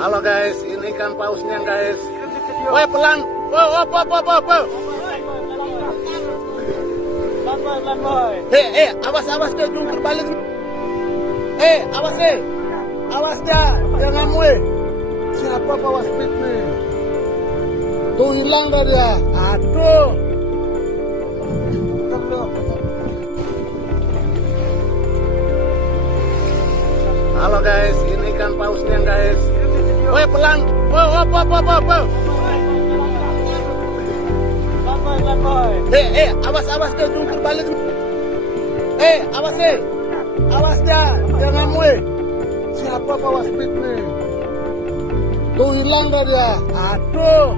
Halo guys, ini kan pausnya guys. Woi pelan, woi. Awas deh, jungkir balik. Awas dia, jangan woi. Siapa bawa speed nih? Tuh hilang dah dia. Aduh. Halo guys, ini kan pausnya guys. Woi pelan, woi. Awas deh, jungkir balik. Awas dia, jangan woi. Siapa bawa speed nih? Tuh hilang dah dia. Aduh.